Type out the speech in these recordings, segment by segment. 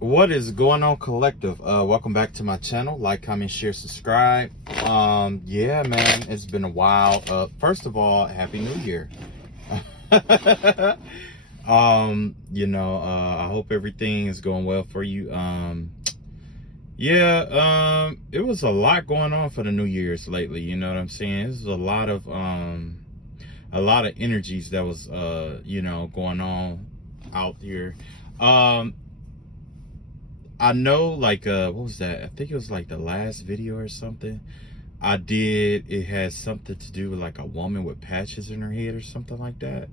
What is going on, collective? Welcome back to my channel. Like, comment, share, subscribe. Yeah, man, it's been a while. First of all, Happy New Year. I hope everything is going well for you. It was a lot going on for the New Year's lately, you know what I'm saying? This is a lot of energies that was going on out here. I know, like, what was that? I think it was like the last video or something I did. It has something to do with like a woman with patches in her head or something like that.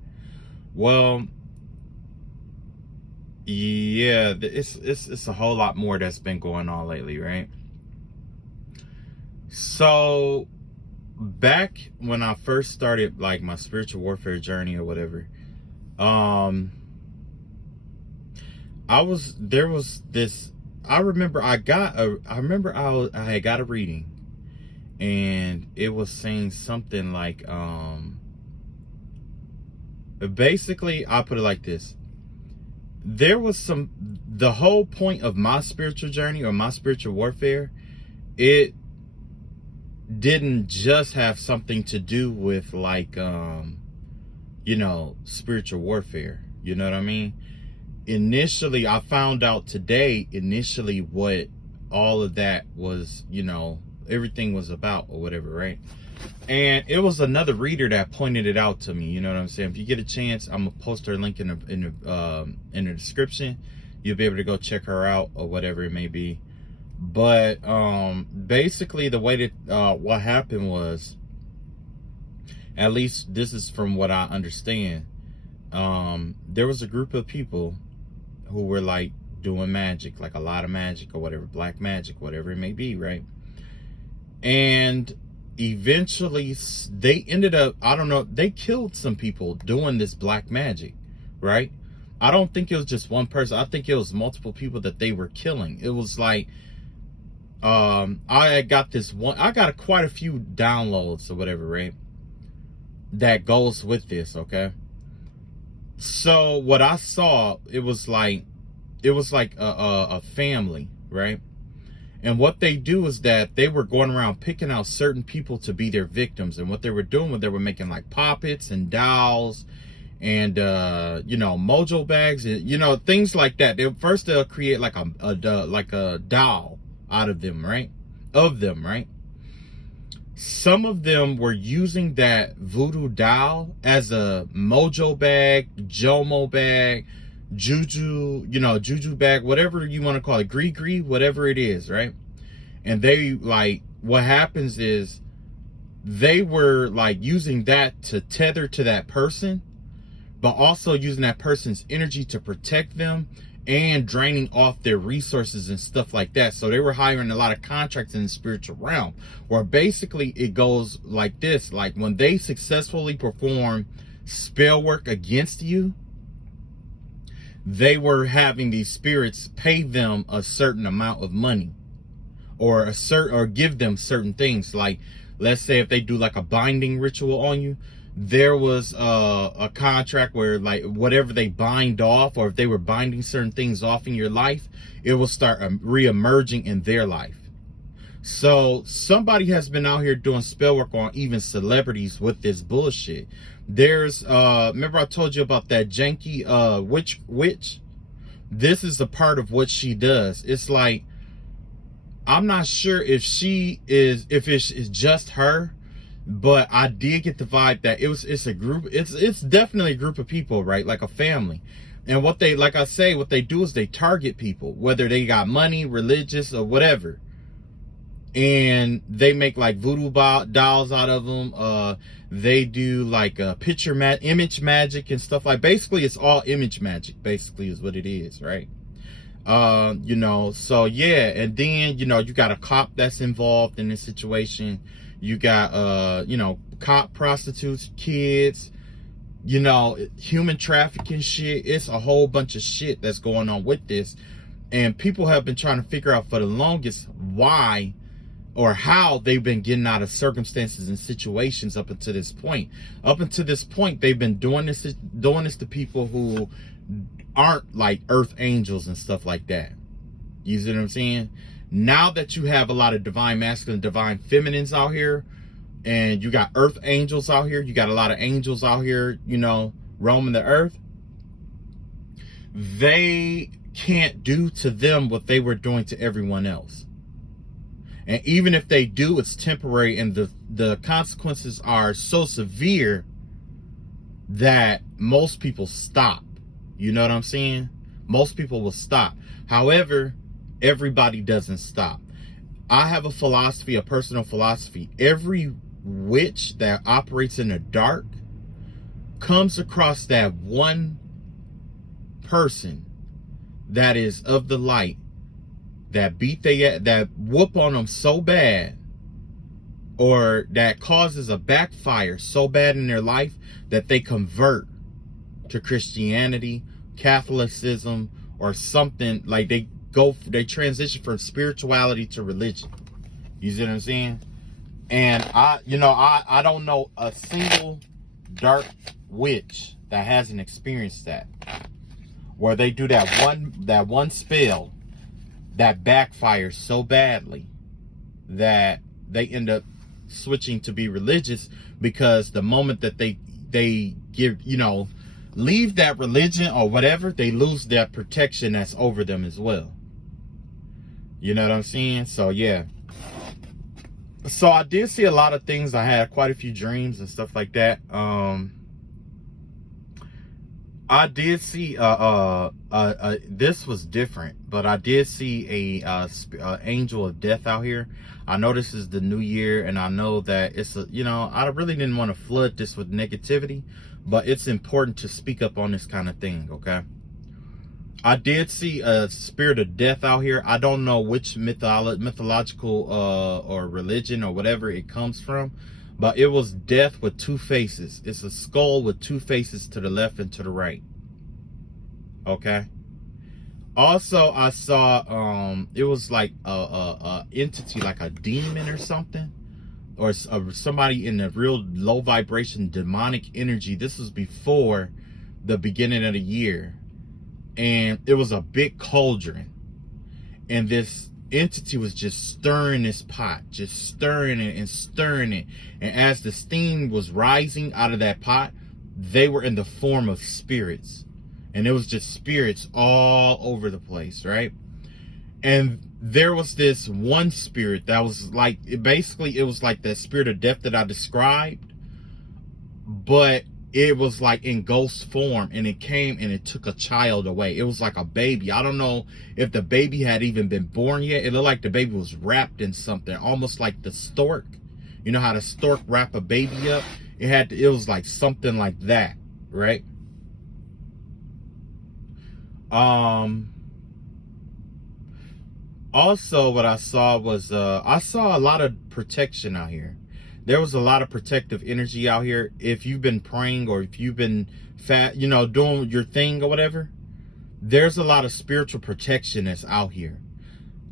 Well, yeah, it's a whole lot more that's been going on lately, right? So back when I first started like my spiritual warfare journey or whatever, there was this. I remember I had got a reading, and it was saying something like, basically, I'll put it like this. The whole point of my spiritual journey or my spiritual warfare, it didn't just have something to do with like, spiritual warfare. You know what I mean? Initially, I found out today, what all of that was, everything was about or whatever, right? And it was another reader that pointed it out to me, you know what I'm saying? If you get a chance, I'm gonna post her link in the description. You'll be able to go check her out or whatever it may be. But basically the way that what happened was, at least this is from what I understand, there was a group of people who were like doing magic, like a lot of magic or whatever, black magic, whatever it may be, right? And eventually they ended up, I don't know, they killed some people doing this black magic, right? I don't think it was just one person. I think it was multiple people that they were killing. It was like, I got quite a few downloads or whatever, right? That goes with this, okay? So what I saw, it was like a family, right? And what they do is that they were going around picking out certain people to be their victims. And what they were doing was they were making like puppets and dolls and mojo bags and things like that. They'll create like a doll out of them, right? Some of them were using that voodoo doll as a mojo bag, jomo bag, juju bag, whatever you want to call it, gree, whatever it is, right? And they, like, what happens is they were like using that to tether to that person, but also using that person's energy to protect them and draining off their resources and stuff like that. So they were hiring a lot of contracts in the spiritual realm, where basically it goes like this. Like, when they successfully perform spell work against you, they were having these spirits pay them a certain amount of money, or give them certain things. Like, let's say if they do like a binding ritual on you, there was a contract where, like, whatever they bind off, or if they were binding certain things off in your life, it will start re-emerging in their life. So somebody has been out here doing spell work on even celebrities with this bullshit. There's remember I told you about that janky witch? This is a part of what she does. It's like, I'm not sure if it's just her, but I did get the vibe that it's a group. It's definitely a group of people, right? Like a family. And what they do is they target people, whether they got money, religious, or whatever. And they make like voodoo dolls out of them. They do like image magic and stuff. Like, basically it's all image magic, basically, is what it is, right? So yeah. And then, you got a cop that's involved in this situation. You got, cop, prostitutes, kids, human trafficking shit. It's a whole bunch of shit that's going on with this. And people have been trying to figure out for the longest why or how they've been getting out of circumstances and situations up until this point. Up until this point, they've been doing this to people who aren't like earth angels and stuff like that. You see what I'm saying? Now that you have a lot of divine masculine, divine feminines out here, and you got earth angels out here, you got a lot of angels out here, you know, roaming the earth, they can't do to them what they were doing to everyone else. And even if they do, it's temporary, and the consequences are so severe that most people stop. You know what I'm saying? Most people will stop. However, everybody doesn't stop. I have a philosophy, a personal philosophy. Every witch that operates in the dark comes across that one person that is of the light, that that whoop on them so bad, or that causes a backfire so bad in their life that they convert to Christianity, Catholicism, or something. Like they transition from spirituality to religion. You see what I'm saying? And I don't know a single dark witch that hasn't experienced that, where they do that one spell that backfires so badly that they end up switching to be religious, because the moment that they give, leave that religion or whatever, they lose that protection that's over them as well. You know what I'm saying? So yeah. So I did see a lot of things. I had quite a few dreams and stuff like that. I did see this was different, but I did see a angel of death out here. I know this is the new year, and I know that it's I really didn't want to flood this with negativity, but it's important to speak up on this kind of thing, okay? I did see a spirit of death out here. I don't know which mythological or religion or whatever it comes from, but it was death with two faces. It's a skull with two faces to the left and to the right. Okay. Also, I saw it was like a entity, like a demon or something, or somebody in a real low vibration demonic energy. This was before the beginning of the year, and it was a big cauldron, and this entity was just stirring this pot, just stirring it and stirring it. And as the steam was rising out of that pot, they were in the form of spirits, and it was just spirits all over the place, right? And there was this one spirit that was like, it was like that spirit of death that I described, but it was like in ghost form, and it came and it took a child away. It was like a baby. I don't know if the baby had even been born yet. It looked like the baby was wrapped in something, almost like the stork. You know how the stork wrap a baby up? It was like something like that, right? Also, what I saw was I saw a lot of protection out here. There was a lot of protective energy out here. If you've been praying, or if you've been doing your thing or whatever, there's a lot of spiritual protection that's out here.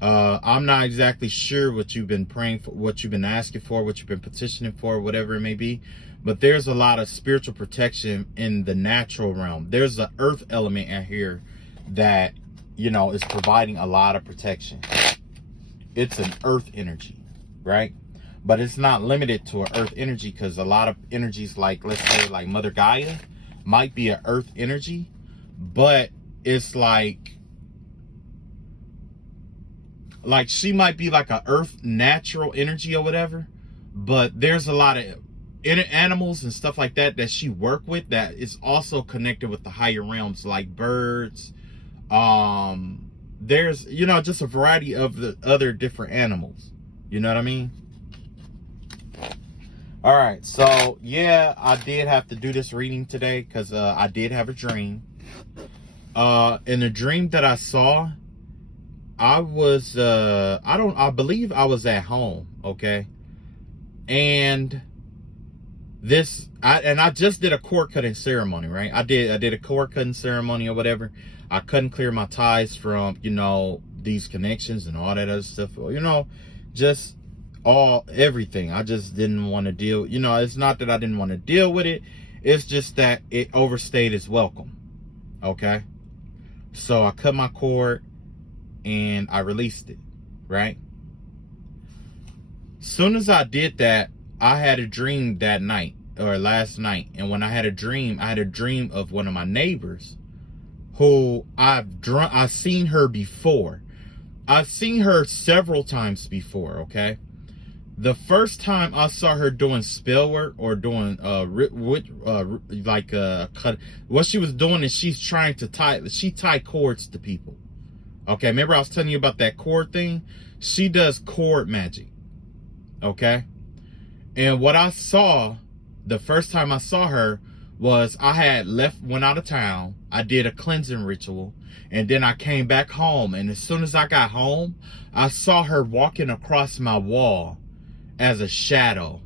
I'm not exactly sure what you've been praying for, what you've been asking for, what you've been petitioning for, whatever it may be, but there's a lot of spiritual protection in the natural realm. There's an earth element out here that is providing a lot of protection. It's an earth energy, right? But it's not limited to an earth energy, because a lot of energies, like, let's say, like Mother Gaia might be an earth energy, but it's like she might be like an earth natural energy or whatever, but there's a lot of animals and stuff like that she work with that is also connected with the higher realms, like birds. There's just a variety of the other different animals. You know what I mean? All right, so yeah, I did have to do this reading today because I did have a dream. In the dream that I saw, I was I believe I was at home, okay? And I just did a cord cutting ceremony, right? I did a cord cutting ceremony or whatever. I couldn't clear my ties from, these connections and all that other stuff, just everything. I just didn't want to deal, it's not that I didn't want to deal with it. It's just that it overstayed its welcome. Okay. So I cut my cord, and I released it, right? Soon as I did that, I had a dream that night or last night. And when I had a dream of one of my neighbors who I've seen her before. I've seen her several times before, okay? The first time I saw her doing spell work or doing what she was doing is she's trying to tie cords to people. Okay, remember I was telling you about that cord thing? She does cord magic. Okay? And what I saw the first time I saw her was I had went out of town. I did a cleansing ritual, and then I came back home. And as soon as I got home, I saw her walking across my wall as a shadow.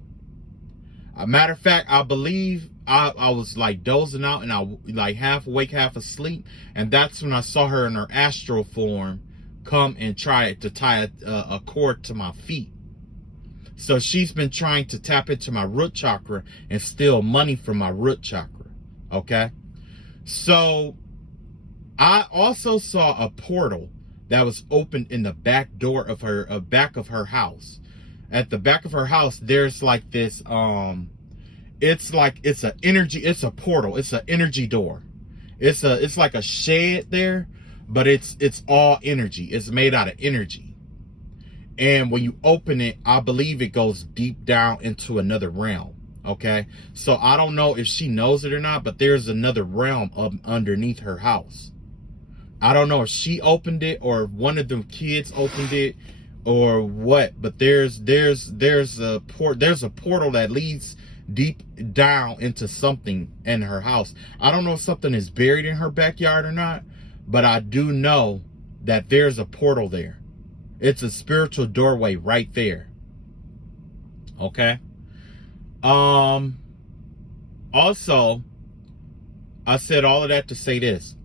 A matter of fact, I believe I was like dozing out, and I like half awake, half asleep, and that's when I saw her in her astral form come and try to tie a cord to my feet. So she's been trying to tap into my root chakra and steal money from my root chakra. Okay. So I also saw a portal that was opened in the back door of her, back of her house. At the back of her house, there's like this, it's a portal. It's an energy door. It's like a shed there, but it's all energy. It's made out of energy. And when you open it, I believe it goes deep down into another realm. Okay. So I don't know if she knows it or not, but there's another realm up underneath her house. I don't know if she opened it or if one of the kids opened it or what, but there's a portal that leads deep down into something in her house. I don't know if something is buried in her backyard or not, but I do know that there's a portal there. It's a spiritual doorway right there. Okay. Also, I said all of that to say this.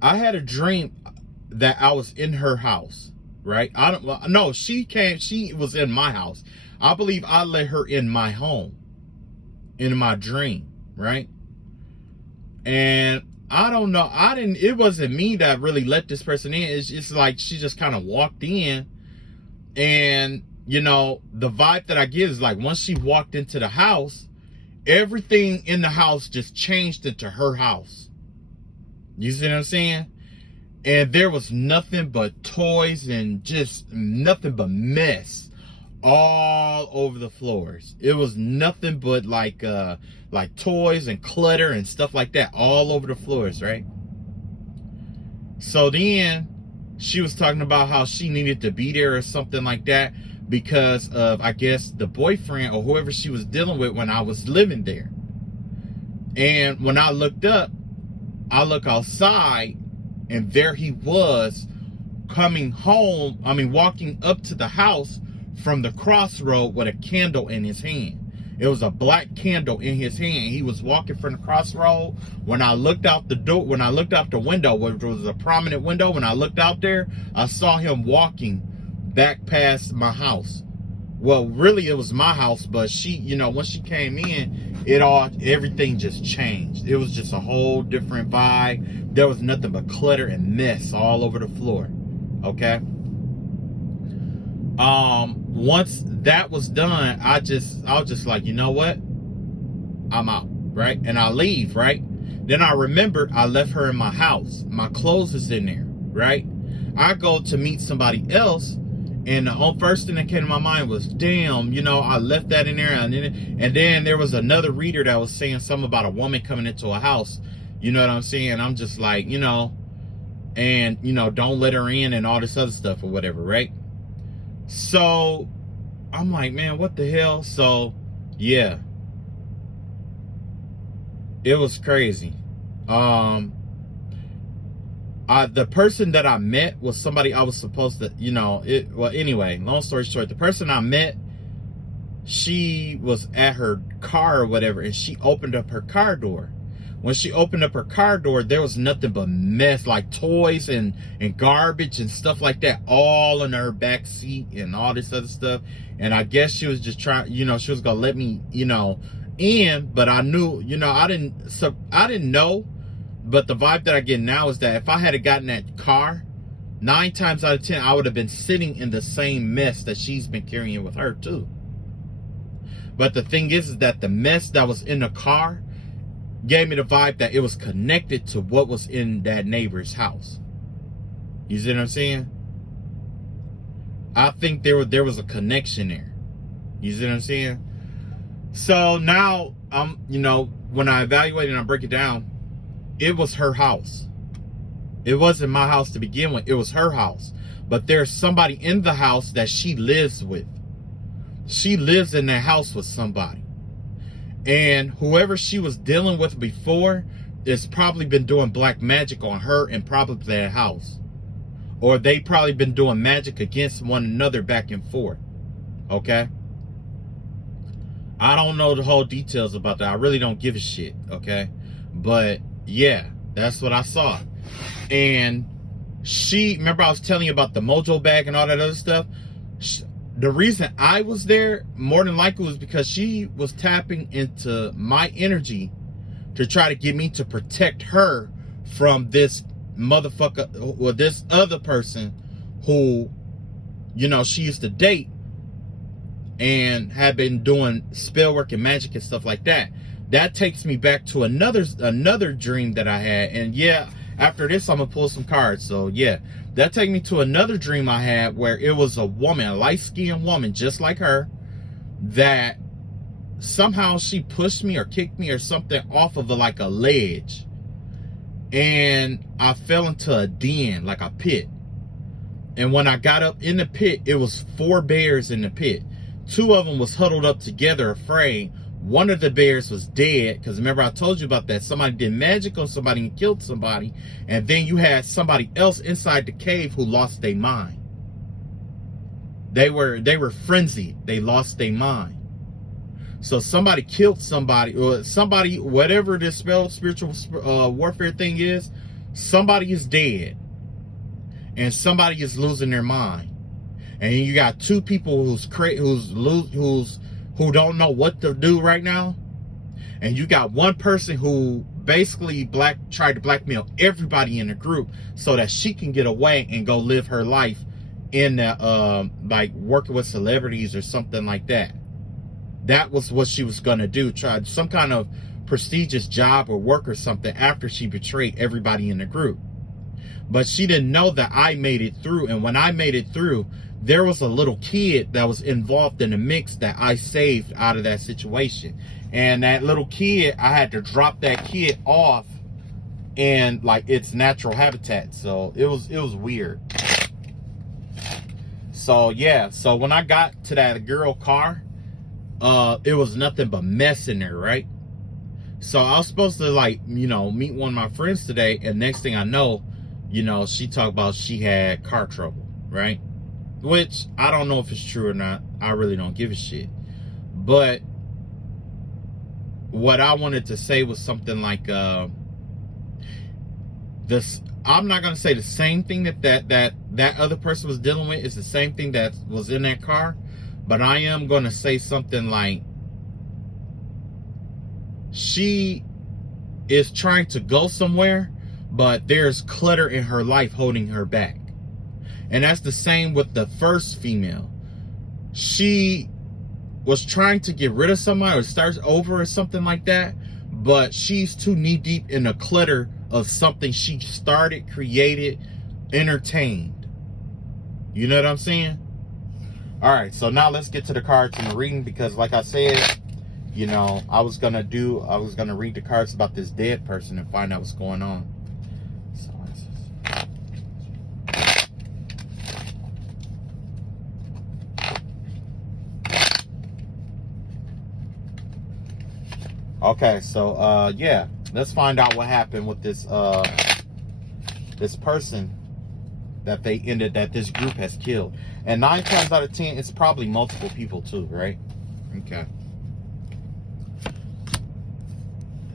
I had a dream that I was in her house, right? She was in my house. I believe I let her in my home, in my dream, right? And I don't know. It wasn't me that really let this person in. It's just like she just kind of walked in, and you know, the vibe that I get is like once she walked into the house, everything in the house just changed into her house. You see what I'm saying? And there was nothing but toys and just nothing but mess all over the floors. It was nothing but like toys and clutter and stuff like that all over the floors, right? So then she was talking about how she needed to be there or something like that because of, I guess, the boyfriend or whoever she was dealing with when I was living there. And when I looked up, I look outside, and there he was coming home. I mean, walking up to the house from the crossroad with a candle in his hand. It was a black candle in his hand. He was walking from the crossroad. When I looked out the door, when I looked out the window, which was a prominent window, when I looked out there, I saw him walking back past my house. Well, really, it was my house, but she, you know, when she came in, everything just changed. It was just a whole different vibe. There was nothing but clutter and mess all over the floor. Okay. Once that was done, I was just like, you know what? I'm out, right? And I leave, right? Then I remembered I left her in my house. My clothes is in there, right? I go to meet somebody else, and the first thing that came to my mind was, damn, you know, I left that in there. And then there was another reader that was saying something about a woman coming into a house. You know what I'm saying? I'm just like, you know, and, you know, don't let her in and all this other stuff or whatever, right? So I'm like, man, what the hell? So yeah, it was crazy. The person that I met was somebody I was supposed to, you know, well, anyway, long story short, the person I met, she was at her car or whatever, and she opened up her car door. When she opened up her car door, there was nothing but mess, like toys and garbage and stuff like that, all in her back seat and all this other stuff. And I guess she was just trying, you know, she was gonna let me, you know, in. But I knew, you know, I didn't know. But the vibe that I get now is that if I had gotten that car, 9 times out of 10, I would have been sitting in the same mess that she's been carrying with her too. But the thing is that the mess that was in the car gave me the vibe that it was connected to what was in that neighbor's house. You see what I'm saying? I think there was a connection there. You see what I'm saying? So now when I evaluate and I break it down, it was her house. It wasn't my house to begin with. It was her house. But there's somebody in the house that she lives with. She lives in that house with somebody. And whoever she was dealing with before has probably been doing black magic on her and probably that house. Or they probably been doing magic against one another back and forth. Okay? I don't know the whole details about that. I really don't give a shit. Okay? But yeah, that's what I saw. And remember I was telling you about the mojo bag and all that other stuff? The reason I was there, more than likely, was because she was tapping into my energy to try to get me to protect her from this motherfucker, or this other person who, she used to date and had been doing spell work and magic and stuff like that. That takes me back to another dream that I had. And yeah, after this, I'm going to pull some cards. So yeah, that takes me to another dream I had where it was a woman, a light-skinned woman, just like her, that somehow she pushed me or kicked me or something off of like a ledge. And I fell into a den, like a pit. And when I got up in the pit, it was 4 bears in the pit. 2 of them was huddled up together, afraid. One of the bears was dead, because remember I told you about that. Somebody did magic on somebody and killed somebody. And then you had somebody else inside the cave who lost their mind. They were frenzied. They lost their mind. So somebody killed somebody, or somebody, whatever this spiritual warfare thing is, somebody is dead. And somebody is losing their mind. And you got 2 people who don't know what to do right now. And you got one person who basically tried to blackmail everybody in the group so that she can get away and go live her life in like working with celebrities or something like that. That was what she was gonna do, try some kind of prestigious job or work or something after she betrayed everybody in the group. But she didn't know that I made it through. And when I made it through, there was a little kid that was involved in the mix that I saved out of that situation. And that little kid, I had to drop that kid off in like its natural habitat. So it was weird. So yeah, so when I got to that girl car, it was nothing but mess in there, right? So I was supposed to meet one of my friends today, and next thing I know, she talked about she had car trouble, right? Which I don't know if it's true or not. I really don't give a shit. But what I wanted to say was something like this. I'm not gonna say the same thing that other person was dealing with is the same thing that was in that car, but I am gonna say something like she is trying to go somewhere, but there's clutter in her life holding her back. And that's the same with the first female. She was trying to get rid of somebody or start over or something like that, but she's too knee deep in the clutter of something she started, created, entertained. You know what I'm saying? All right, so now let's get to the cards and the reading, because like I said, I was gonna read the cards about this dead person and find out what's going on. Okay, so yeah, let's find out what happened with this this person that this group has killed. And 9 times out of 10, it's probably multiple people too, right? Okay.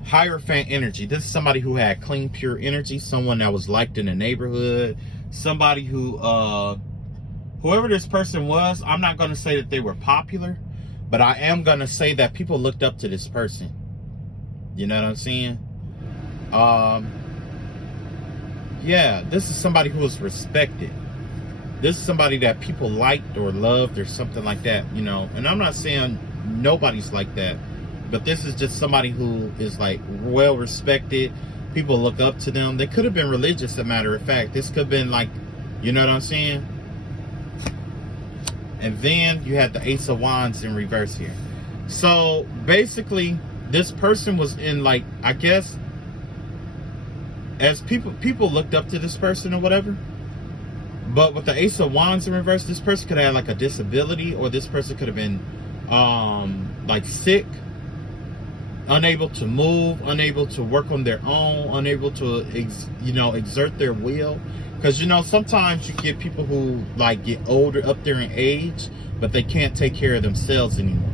Hierophant energy. This is somebody who had clean, pure energy, someone that was liked in the neighborhood, somebody who whoever this person was, I'm not going to say that they were popular, but I am going to say that people looked up to this person. You know what I'm saying? Yeah, this is somebody who was respected. This is somebody that people liked or loved or something like that, you know. And I'm not saying nobody's like that, but this is just somebody who is like well respected. People look up to them. They could have been religious, as a matter of fact. This could have been like, you know what I'm saying? And then you had the Ace of Wands in reverse here. So basically, this person was in, like, I guess, as people looked up to this person or whatever. But with the Ace of Wands in reverse, this person could have had like a disability, or this person could have been like sick, unable to move, unable to work on their own, unable to exert their will. Because, you know, sometimes you get people who like get older, up there in age, but they can't take care of themselves anymore.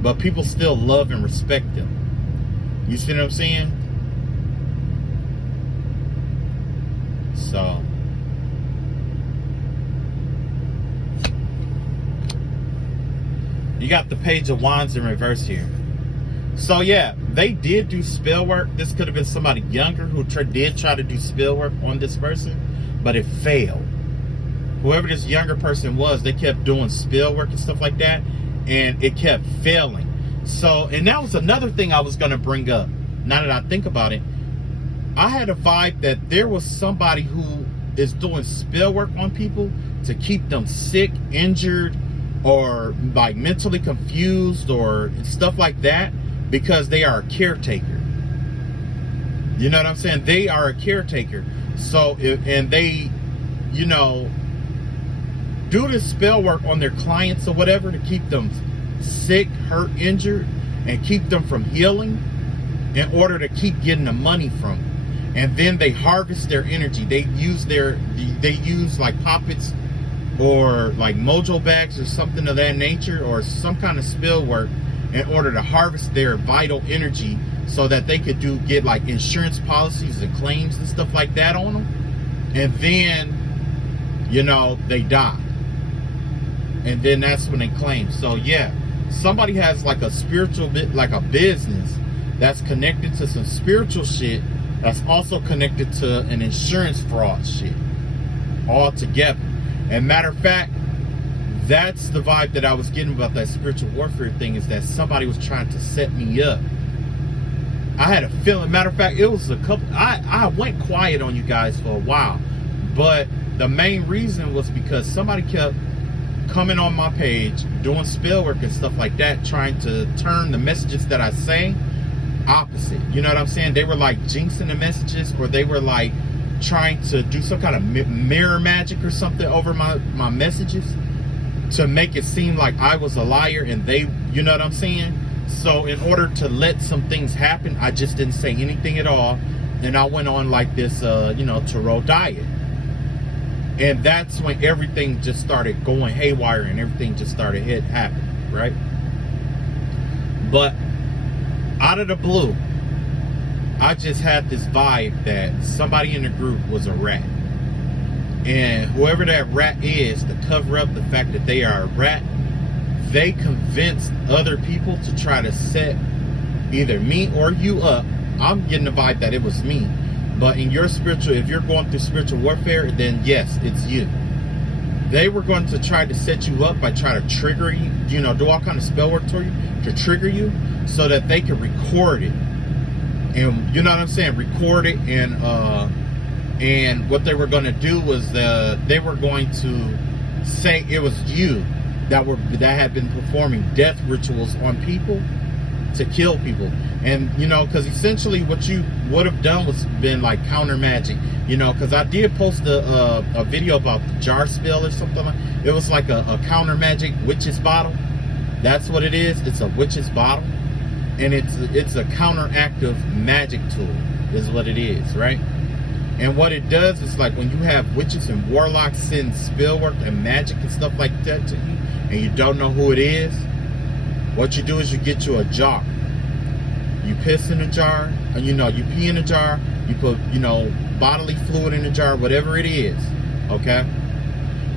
But people still love and respect them. You see what I'm saying? So you got the Page of Wands in reverse here. So yeah, they did do spell work. This could have been somebody younger who did try to do spell work on this person, but it failed. Whoever this younger person was, they kept doing spell work and stuff like that, and it kept failing. So, and that was another thing I was going to bring up. Now that I think about it, I had a vibe that there was somebody who is doing spell work on people to keep them sick, injured, or like mentally confused or stuff like that, because they are a caretaker. You know what I'm saying? They are a caretaker. So, and they, you know, do this spell work on their clients or whatever to keep them sick, hurt, injured, and keep them from healing in order to keep getting the money from them. And then they harvest their energy. They use like poppets or like mojo bags or something of that nature, or some kind of spell work in order to harvest their vital energy so that they could get like insurance policies and claims and stuff like that on them. And then, you know, they die. And then that's when they claim. So yeah, somebody has like a spiritual bit, like a business that's connected to some spiritual shit that's also connected to an insurance fraud shit all together. And matter of fact, that's the vibe that I was getting about that spiritual warfare thing, is that somebody was trying to set me up. I had a feeling, matter of fact, it was a couple, I went quiet on you guys for a while, but the main reason was because somebody kept coming on my page, doing spell work and stuff like that, trying to turn the messages that I say opposite. You know what I'm saying? They were like jinxing the messages, or they were like trying to do some kind of mirror magic or something over my messages to make it seem like I was a liar, and they, you know what I'm saying? So in order to let some things happen, I just didn't say anything at all, and I went on like this you know, tarot diet. And that's when everything just started going haywire, and everything just started happening, right? But out of the blue, I just had this vibe that somebody in the group was a rat. And whoever that rat is, to cover up the fact that they are a rat, they convinced other people to try to set either me or you up. I'm getting the vibe that it was me. But in your spiritual, if you're going through spiritual warfare, then yes, it's you. They were going to try to set you up by trying to trigger you, you know, do all kind of spell work to you, to trigger you, so that they could record it. And you know what I'm saying? Record it, and what they were going to do was they were going to say it was you that had been performing death rituals on people to kill people. And you know, because essentially what you would have done was been like counter magic, you know, because I did post a video about the jar spell or something like it. Was like a counter magic witch's bottle. That's what it is. It's a witch's bottle, and it's a counteractive magic tool is what it is, right? And what it does is, like, when you have witches and warlocks send spell work and magic and stuff like that to you, and you don't know who it is, what you do is you get you a jar. You piss in a jar, and you pee in a jar, you put, bodily fluid in the jar, whatever it is, okay?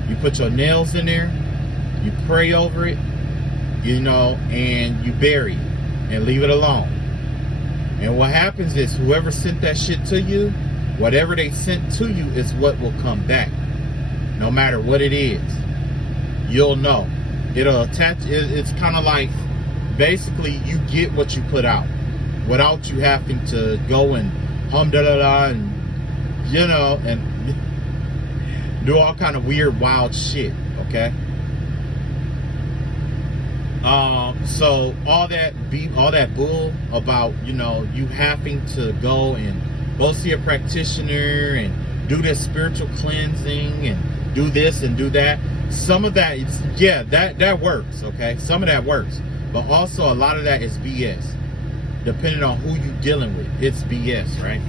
You put your nails in there, you pray over it, and you bury it and leave it alone. And what happens is, whoever sent that shit to you, whatever they sent to you is what will come back. no matter what it is. You'll know. It'll attach. It's kind of like, basically, you get what you put out without you having to go and hum da da da and, you know, and do all kind of weird, wild shit. Okay. So all that bull about, you know, you having to go see a practitioner and do this spiritual cleansing and do this and do that. Some of that, that works. Okay, some of that works, but also a lot of that is BS. Depending on who you're dealing with, it's BS, right?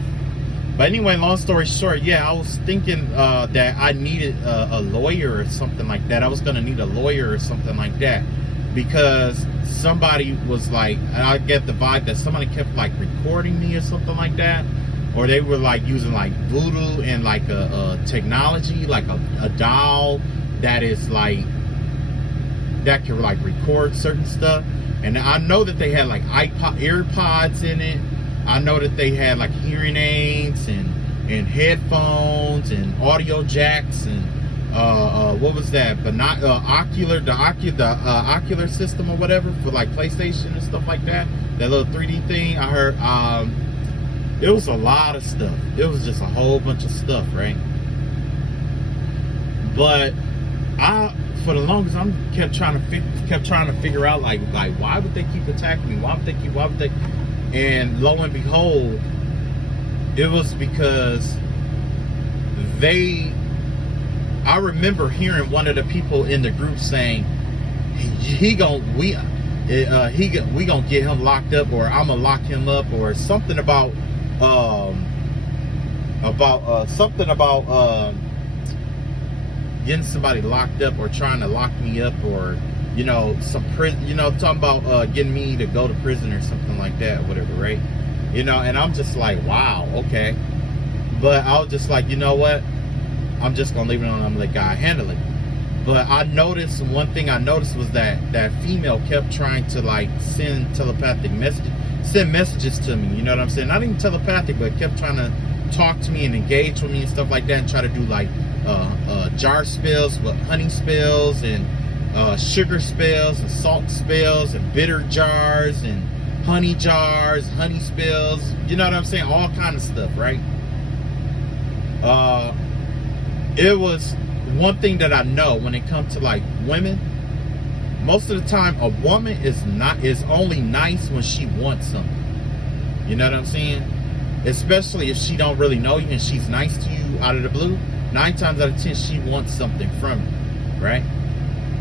But anyway, long story short, I was thinking that I needed a lawyer or something like that. I was gonna need a lawyer or something like that, because somebody was like, I get the vibe that somebody kept like recording me or something like that, or they were like using like voodoo and like a technology, like a doll that is like, that can like record certain stuff. And I know that they had like AirPods in it. I know that they had like hearing aids and headphones and audio jacks and what was that? But not ocular system or whatever for like PlayStation and stuff like that. That little 3D thing. I heard it was a lot of stuff. It was just a whole bunch of stuff, right? But for the longest, I kept trying to figure out like why would they keep attacking me? Why would they? And lo and behold, it was because I remember hearing one of the people in the group saying, we gonna get him locked up, or I'm gonna lock him up, or something about getting somebody locked up, or trying to lock me up, or talking about getting me to go to prison or something like that, or whatever, right? And I'm just like, wow, okay. But I was just like, you know what? I'm just gonna leave it on. I'm gonna let God handle it. But one thing I noticed was that female kept trying to like send messages to me. You know what I'm saying? Not even telepathic, but kept trying to talk to me and engage with me and stuff like that, and try to do like jar spills with honey spills and sugar spills and salt spills and bitter jars and honey jars, honey spills. You know what I'm saying? All kind of stuff, right? It was one thing that I know when it comes to like women. Most of the time, a woman is only nice when she wants something. You know what I'm saying? Especially if she don't really know you and she's nice to you out of the blue. 9 times out of 10, she wants something from you, right?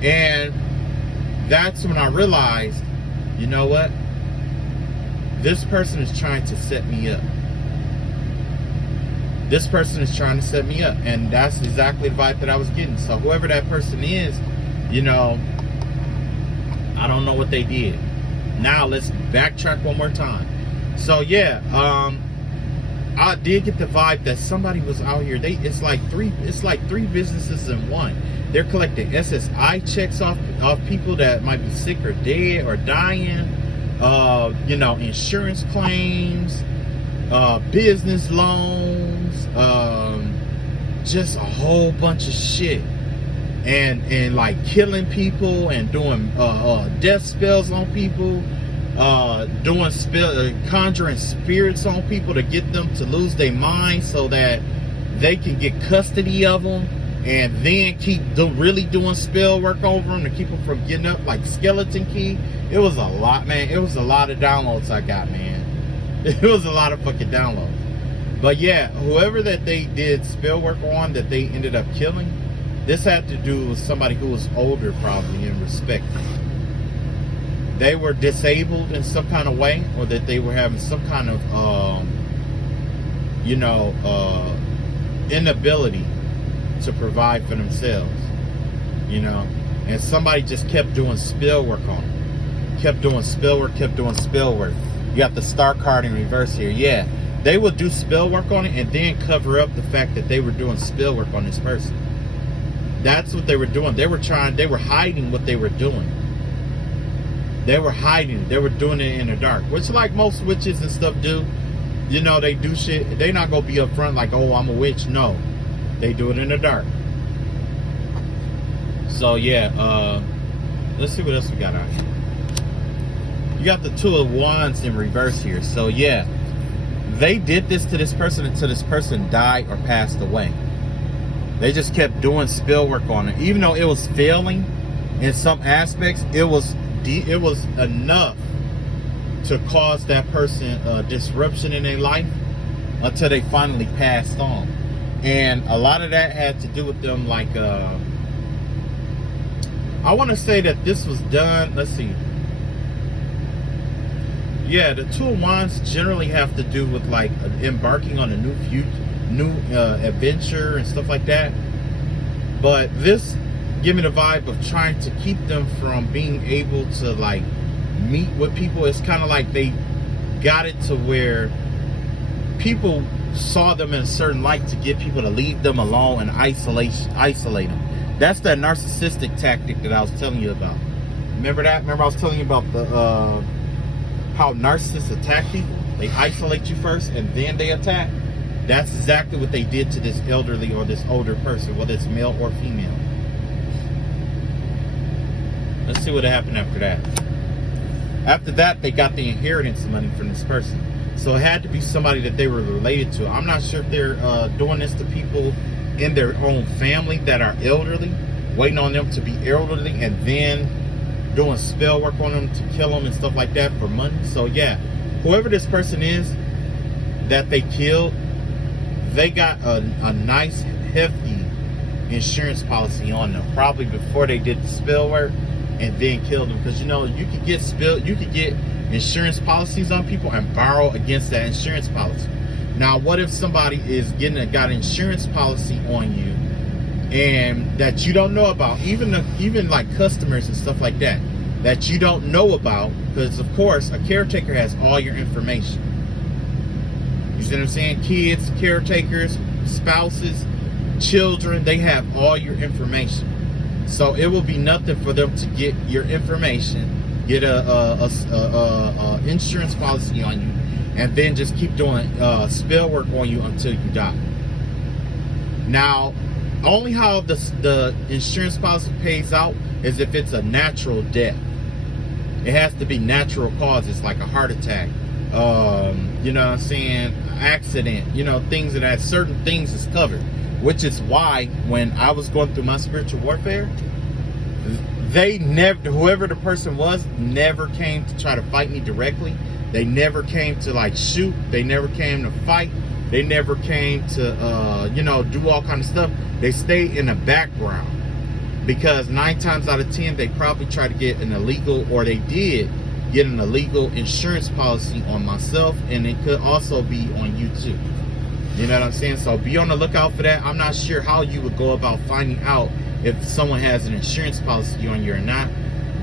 And that's when I realized, you know what? This person is trying to set me up. This person is trying to set me up. And that's exactly the vibe that I was getting. So whoever that person is, I don't know what they did. Now let's backtrack one more time. So I did get the vibe that somebody was out here. It's like three businesses in one. They're collecting SSI checks off people that might be sick or dead or dying. Insurance claims, business loans, just a whole bunch of shit. And like killing people and doing death spells on people, conjuring spirits on people to get them to lose their mind so that they can get custody of them, and then keep really doing spell work over them to keep them from getting up, like Skeleton Key. It was a lot, man. It was a lot of downloads I got, man. It was a lot of fucking downloads. But yeah, whoever that they did spell work on that they ended up killing, this had to do with somebody who was older, probably, and respected. They were disabled in some kind of way, or that they were having some kind of inability to provide for themselves, and somebody just kept doing spell work on them. Kept doing spell work. You got the star card in reverse here. Yeah, they would do spell work on it and then cover up the fact that they were doing spell work on this person. That's what they were doing. They were hiding what they were doing. They were hiding it. They were doing it in the dark, which like most witches and stuff do. They do shit. They're not gonna be up front like, oh, I'm a witch. No, they do it in the dark. So yeah, let's see what else we got out here. You got the Two of Wands in reverse here. So yeah, they did this to this person until this person died or passed away. They just kept doing spell work on it, even though it was failing in some aspects. It was enough to cause that person disruption in their life until they finally passed on. And a lot of that had to do with them, like I want to say that this was done, let's see. Yeah, the Two of Wands generally have to do with like embarking on a new adventure and stuff like that. But this give me the vibe of trying to keep them from being able to like meet with people. It's kind of like they got it to where people saw them in a certain light to get people to leave them alone and isolate them. That's that narcissistic tactic that I was telling you about. Remember that? Remember I was telling you about the how narcissists attack people? They isolate you first and then they attack. That's exactly what they did to this elderly or this older person, whether it's male or female. Let's see what happened after that. After that, they got the inheritance money from this person. So it had to be somebody that they were related to. I'm not sure if they're doing this to people in their own family that are elderly, waiting on them to be elderly, and then doing spell work on them to kill them and stuff like that for money. So yeah, whoever this person is that they killed, they got a nice hefty insurance policy on them, probably before they did the spell work and then killed them. Because you know, you could get insurance policies on people and borrow against that insurance policy. Now what if somebody is got insurance policy on you and that you don't know about, even like customers and stuff like that you don't know about, because of course a caretaker has all your information. You see what I'm saying? Kids, caretakers, spouses, children, they have all your information. So it will be nothing for them to get your information, get a insurance policy on you, and then just keep doing spell work on you until you die. Now, only how the insurance policy pays out is if it's a natural death. It has to be natural causes, like a heart attack, you know what I'm saying, accident, you know, things that certain things is covered. Which is why when I was going through my spiritual warfare, they never, whoever the person was, never came to try to fight me directly. They never came to like shoot. They never came to fight. They never came to, you know, do all kind of stuff. They stayed in the background, because 9 times out of 10, they probably try to get an illegal, or they did get an illegal insurance policy on myself, and it could also be on you too. You know what I'm saying? So be on the lookout for that. I'm not sure how you would go about finding out if someone has an insurance policy on you or not.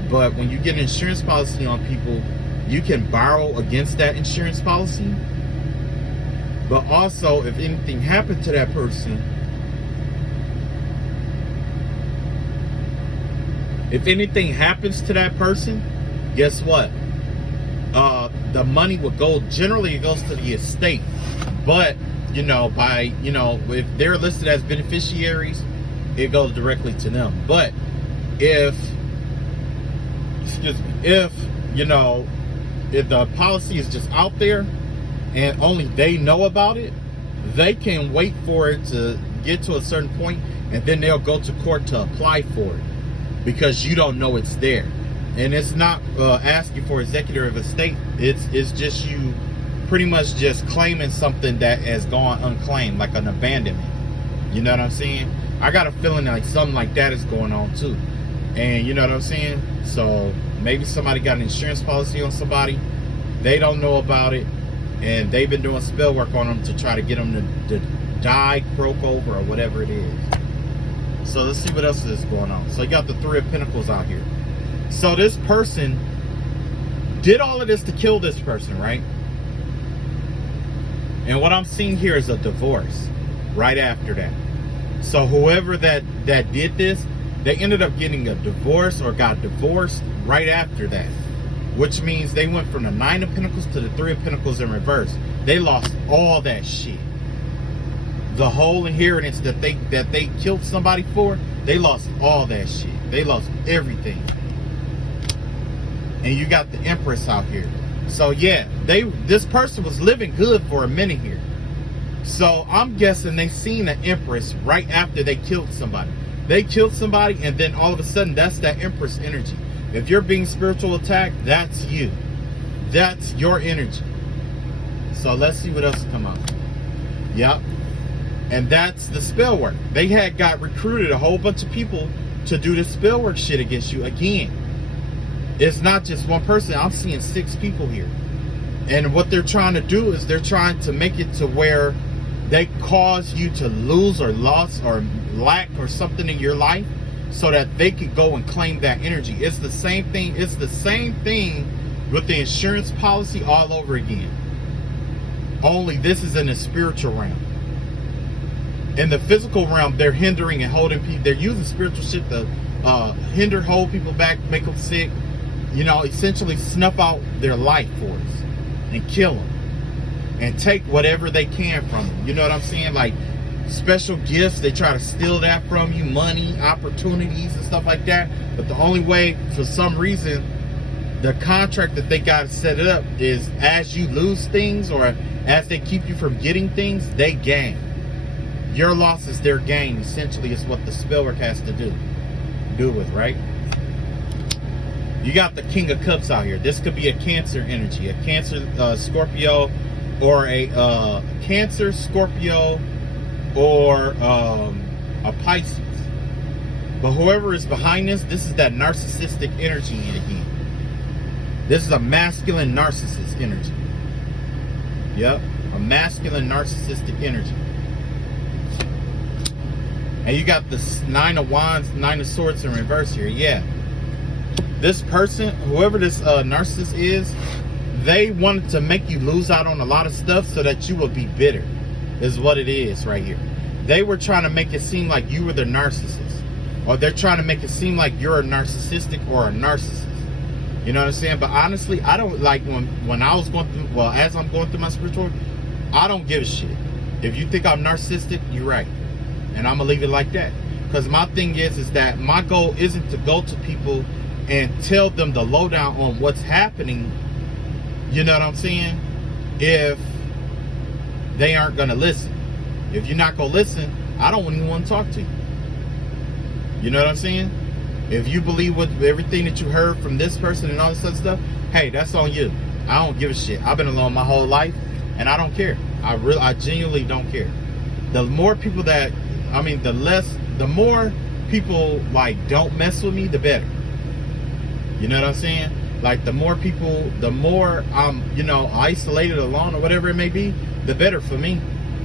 But when you get an insurance policy on people, you can borrow against that insurance policy. But also, if anything happened to that person, if anything happens to that person, guess what? The money would go, generally it goes to the estate. But you know, by, you know, if they're listed as beneficiaries, it goes directly to them. But if, you know, if the policy is just out there and only they know about it, they can wait for it to get to a certain point, and then they'll go to court to apply for it, because you don't know it's there. And it's not asking for executor of estate. It's just you pretty much just claiming something that has gone unclaimed, like an abandonment. You know what I'm saying? I got a feeling like something like that is going on too. And you know what I'm saying? So maybe somebody got an insurance policy on somebody, they don't know about it, and they've been doing spell work on them to try to get them to die, croak over, or whatever it is. So let's see what else is going on. So you got the Three of Pentacles out here. So this person did all of this to kill this person, right? And what I'm seeing here is a divorce right after that. So whoever that did this, they ended up getting a divorce or got divorced right after that. Which means they went from the Nine of Pentacles to the Three of Pentacles in reverse. They lost all that shit. The whole inheritance that they killed somebody for, they lost all that shit. They lost everything. And you got the Empress out here. So yeah, this person was living good for a minute here. So I'm guessing they seen the Empress right after they killed somebody. They killed somebody, and then all of a sudden, that's that Empress energy. If you're being spiritual attacked, that's you. That's your energy. So let's see what else come up. Yep. And that's the spell work. They had got recruited a whole bunch of people to do the spell work shit against you again. It's not just one person. I'm seeing 6 people here. And what they're trying to do is they're trying to make it to where they cause you to lose or loss or lack or something in your life so that they could go and claim that energy. It's the same thing. It's the same thing with the insurance policy all over again. Only this is in the spiritual realm. In the physical realm, they're hindering and holding people. They're using spiritual shit to hinder, hold people back, make them sick. You know, essentially snuff out their life force and kill them and take whatever they can from them. You know what I'm saying? Like special gifts, they try to steal that from you, money, opportunities and stuff like that. But the only way, for some reason, the contract that they got set it up is as you lose things or as they keep you from getting things, they gain. Your loss is their gain, essentially, is what the spell work has to do with, right? You got the King of Cups out here. This could be a Cancer energy, a Cancer, Scorpio, or a Cancer, Scorpio, or a Pisces. But whoever is behind this is that narcissistic energy again. This is a masculine narcissist energy. Yep, a masculine narcissistic energy. And you got the 9 of Wands, 9 of Swords in reverse here. Yeah. This person, whoever this narcissist is, they wanted to make you lose out on a lot of stuff so that you will be bitter, is what it is right here. They were trying to make it seem like you were the narcissist. Or they're trying to make it seem like you're a narcissistic or a narcissist. You know what I'm saying? But honestly, I don't like when I was going through, well, as I'm going through my spiritual, I don't give a shit. If you think I'm narcissistic, you're right. And I'm going to leave it like that. Because my thing is that my goal isn't to go to people and tell them the lowdown on what's happening, you know what I'm saying, if they aren't going to listen. If you're not going to listen, I don't even want to talk to you. You know what I'm saying? If you believe with everything that you heard from this person and all this other stuff, hey, that's on you. I don't give a shit. I've been alone my whole life, and I don't care. I genuinely don't care. The more people that, the more people like don't mess with me, the better. You know what I'm saying? Like the more people, the more I'm, isolated, alone, or whatever it may be, the better for me.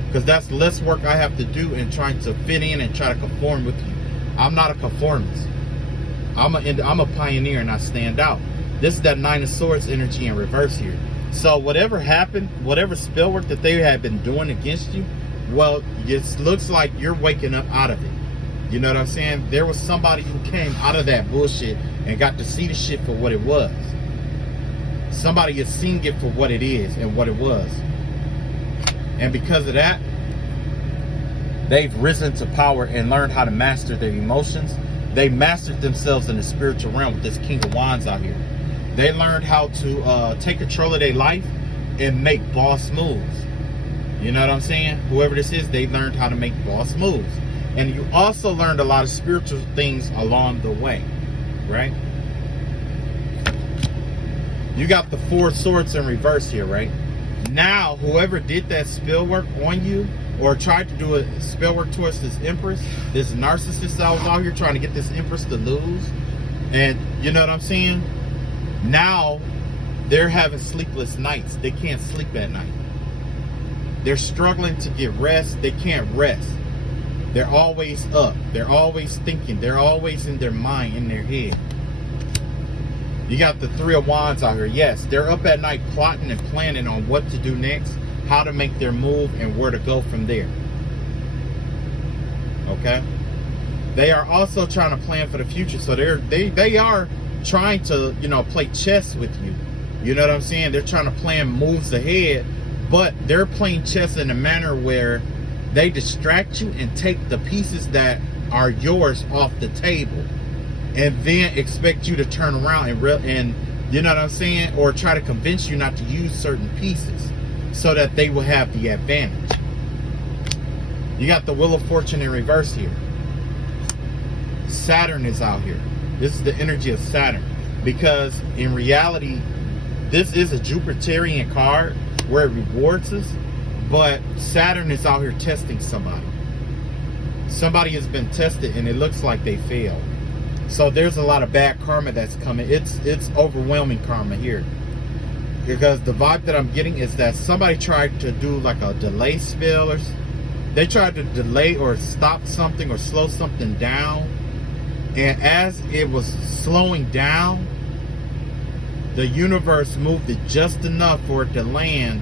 Because that's less work I have to do in trying to fit in and try to conform with you. I'm not a conformist. I'm a pioneer and I stand out. This is that 9 of Swords energy in reverse here. So whatever happened, whatever spell work that they had been doing against you, well, it looks like you're waking up out of it. You know what I'm saying? There was somebody who came out of that bullshit and got to see the shit for what it was. Somebody has seen it for what it is and what it was. And because of that, they've risen to power and learned how to master their emotions. They mastered themselves in the spiritual realm with this King of Wands out here. They learned how to take control of their life and make boss moves. You know what I'm saying? Whoever this is, they learned how to make boss moves. And you also learned a lot of spiritual things along the way, right? You got the 4 swords in reverse here, right? Now, whoever did that spell work on you or tried to do a spell work towards this Empress, this narcissist that was out here trying to get this Empress to lose, and you know what I'm saying? Now, they're having sleepless nights. They can't sleep at night. They're struggling to get rest. They can't rest. They're always up. They're always thinking. They're always in their mind, in their head. You got the 3 of Wands out here. Yes, they're up at night plotting and planning on what to do next, how to make their move, and where to go from there. Okay? They are also trying to plan for the future. So they are trying to, play chess with you. You know what I'm saying? They're trying to plan moves ahead, but they're playing chess in a manner where they distract you and take the pieces that are yours off the table and then expect you to turn around and you know what I'm saying, or try to convince you not to use certain pieces so that they will have the advantage. You got the Wheel of Fortune in reverse here. Saturn is out here. This is the energy of Saturn, because in reality this is a Jupiterian card where it rewards us, but Saturn is out here testing somebody. Somebody has been tested and it looks like they failed. So there's a lot of bad karma that's coming. It's overwhelming karma here, because the vibe that I'm getting is that somebody tried to do like a delay spell, or they tried to delay or stop something or slow something down, and as it was slowing down, the universe moved it just enough for it to land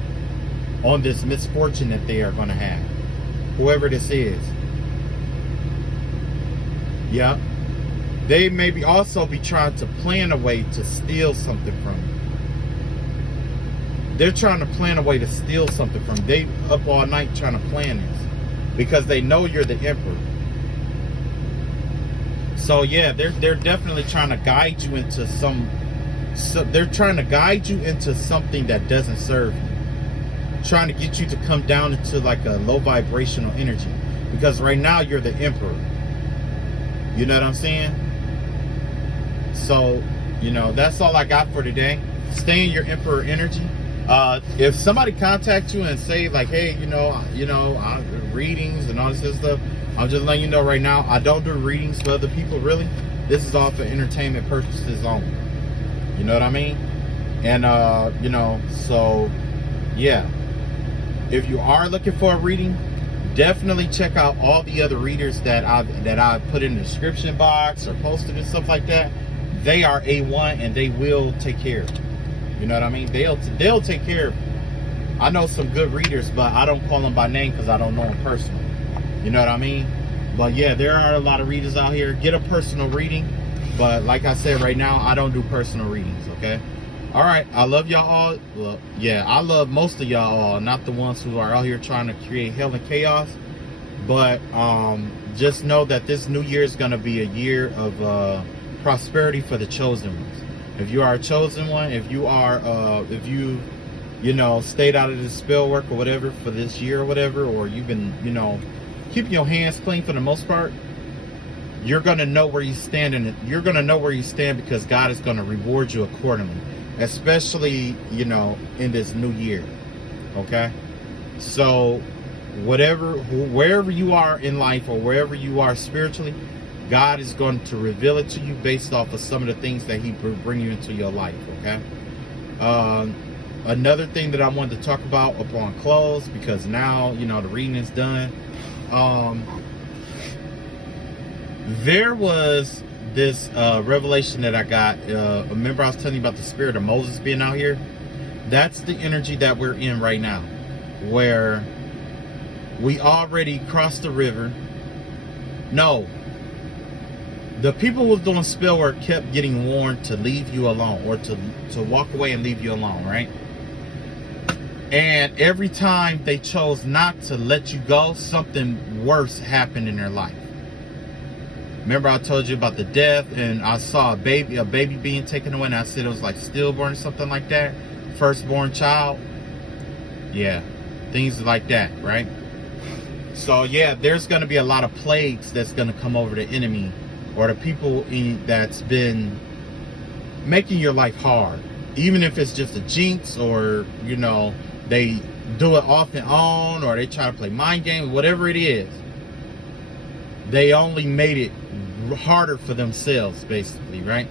on this misfortune that they are going to have, whoever this is. Yeah. They maybe also be trying to plan a way to steal something from you. They're trying to plan a way to steal something from you. They up all night trying to plan this because they know you're the emperor. So yeah, they're definitely trying to guide you into they're trying to guide you into something that doesn't serve you. Trying to get you to come down into like a low vibrational energy, because right now you're the emperor. You know what I'm saying? So, you know, that's all I got for today. Stay in your emperor energy. If somebody contacts you and say like, hey, readings and all this stuff, I'm just letting you know right now, I don't do readings for other people, really. This is all for entertainment purposes only. You know what I mean? And, so, yeah. If you are looking for a reading, definitely check out all the other readers that I've put in the description box or posted and stuff like that. They are A1 and they will take care of you. You know what I mean? They'll take care of you. I know some good readers, but I don't call them by name because I don't know them personally. You know what I mean? But yeah, there are a lot of readers out here. Get a personal reading. But like I said, right now, I don't do personal readings, okay? All right, I love y'all all. Well, yeah, I love most of y'all all, not the ones who are out here trying to create hell and chaos. But just know that this new year is going to be a year of prosperity for the chosen ones. If you are a chosen one, if you stayed out of the spell work or whatever for this year or whatever, or you've been, keeping your hands clean for the most part, you're going to know where you stand, and you're going to know where you stand because God is going to reward you accordingly, especially, in this new year. Okay? So wherever you are in life or wherever you are spiritually, God is going to reveal it to you based off of some of the things that he will bring you into your life. Okay? Another thing that I wanted to talk about upon close, because now, the reading is done. There was this revelation that I got. Remember I was telling you about the spirit of Moses being out here? That's the energy that we're in right now, where we already crossed the river. No, the people who was doing spell work kept getting warned to leave you alone, or to walk away and leave you alone, right? And every time they chose not to let you go, something worse happened in their life. Remember I told you about the death, and I saw a baby being taken away, and I said it was like stillborn or something like that, firstborn child. Yeah, things like that, right? So yeah, there's going to be a lot of plagues that's going to come over the enemy or the people that's been making your life hard, even if it's just a jinx, or they do it off and on, or they try to play mind games, whatever it is. They only made it harder for themselves, basically, right?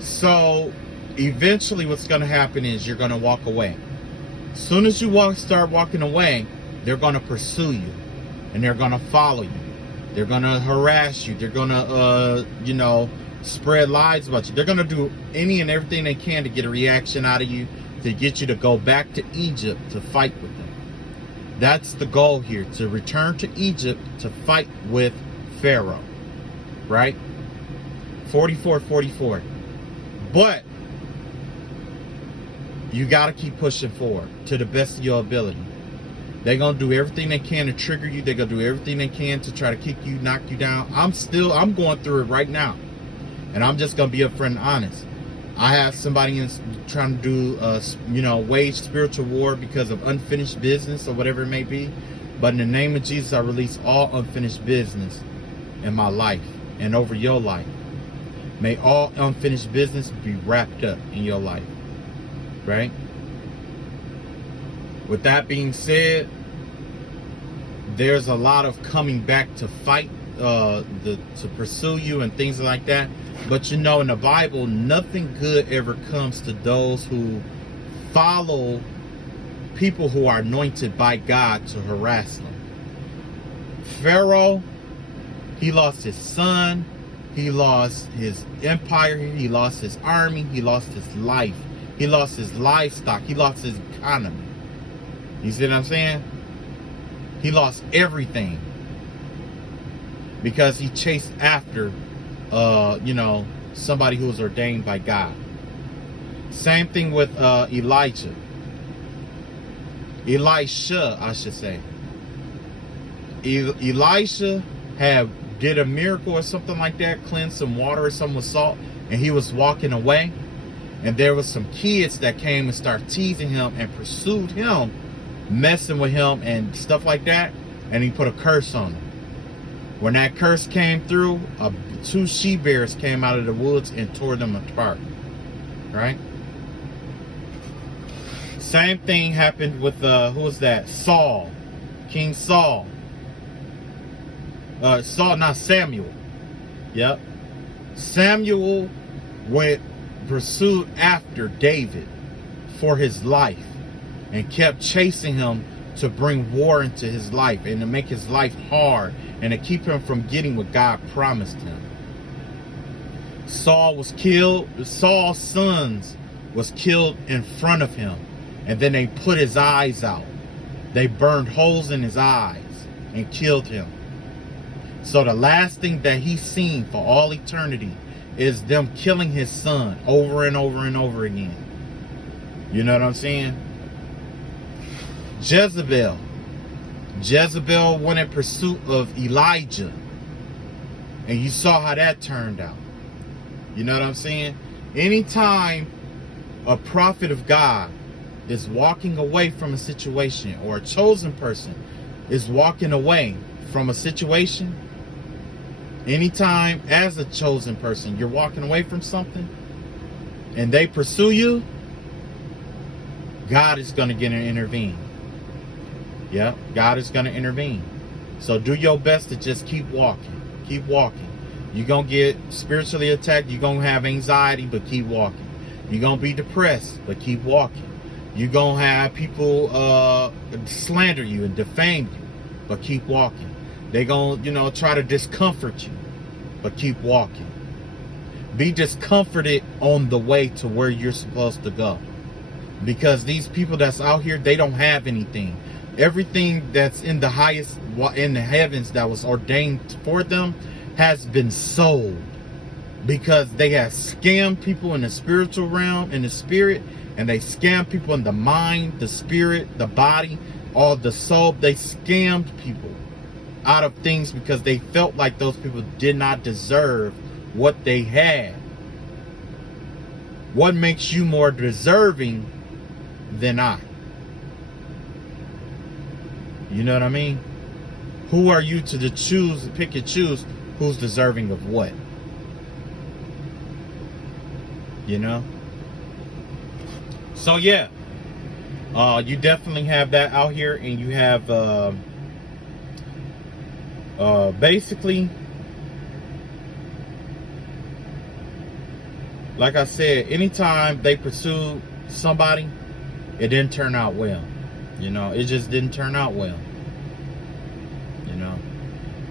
So eventually what's going to happen is you're going to walk away. As soon as you start walking away, they're going to pursue you, and they're going to follow you. They're going to harass you. They're going to, spread lies about you. They're going to do any and everything they can to get a reaction out of you, to get you to go back to Egypt to fight with them. That's the goal here, to return to Egypt to fight with Pharaoh, right? 44. But you got to keep pushing forward to the best of your ability. They're going to do everything they can to trigger you. They're going to do everything they can to try to kick you, knock you down. I'm going through it right now. And I'm just going to be upfront and honest. I have somebody trying to do, wage spiritual war because of unfinished business or whatever it may be. But in the name of Jesus, I release all unfinished business in my life and over your life. May all unfinished business be wrapped up in your life. Right? With that being said, there's a lot of coming back to fight, to pursue you and things like that. But in the Bible, nothing good ever comes to those who follow people who are anointed by God to harass them. Pharaoh, he lost his son, he lost his empire, he lost his army, he lost his life, he lost his livestock, he lost his economy. You see what I'm saying? He lost everything because he chased after somebody who was ordained by God. Same thing with Elisha, I should say. Elisha did a miracle or something like that, cleansed some water or something with salt, and he was walking away, and there was some kids that came and started teasing him and pursued him, messing with him and stuff like that, and he put a curse on him. When that curse came through, 2 she-bears came out of the woods and tore them apart. Right? Same thing happened with who was that? Saul. King Saul. Samuel. Yep. Samuel pursued after David for his life and kept chasing him to bring war into his life and to make his life hard and to keep him from getting what God promised him. Saul was killed. Saul's sons was killed in front of him, and then they put his eyes out. They burned holes in his eyes and killed him. So the last thing that he's seen for all eternity is them killing his son over and over and over again. You know what I'm saying? Jezebel went in pursuit of Elijah, and you saw how that turned out. You know what I'm saying? Anytime a prophet of God is walking away from a situation, or a chosen person is walking away from a situation, anytime as a chosen person you're walking away from something and they pursue you, God is going to intervene. Yeah, God is going to intervene. So do your best to just keep walking. Keep walking. You're going to get spiritually attacked. You're going to have anxiety, but keep walking. You're going to be depressed, but keep walking. You're going to have people slander you and defame you, but keep walking. They're going to, try to discomfort you, but keep walking. Be discomforted on the way to where you're supposed to go. Because these people that's out here, they don't have anything. Everything that's in the highest, in the heavens, that was ordained for them has been sold, because they have scammed people in the spiritual realm, in the spirit, and they scammed people in the mind, the spirit, the body, all the soul. They scammed people out of things because they felt like those people did not deserve what they had. What makes you more deserving than I? You know what I mean? Who are you to pick and choose who's deserving of what? You know? So yeah, you definitely have that out here, and you have basically, like I said, anytime they pursue somebody, it didn't turn out well. It just didn't turn out well.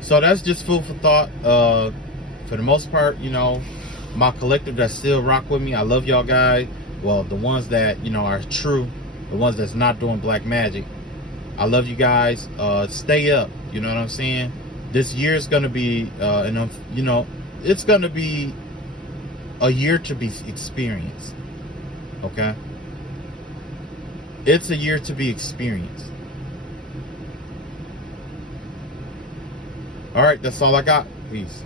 So that's just food for thought. For the most part, my collective that still rock with me, I love y'all guys. Well, the ones that are true, the ones that's not doing black magic, I love you guys. Stay up. You know what I'm saying? This year is gonna be it's gonna be a year to be experienced. Okay? It's a year to be experienced. All right, that's all I got. Peace.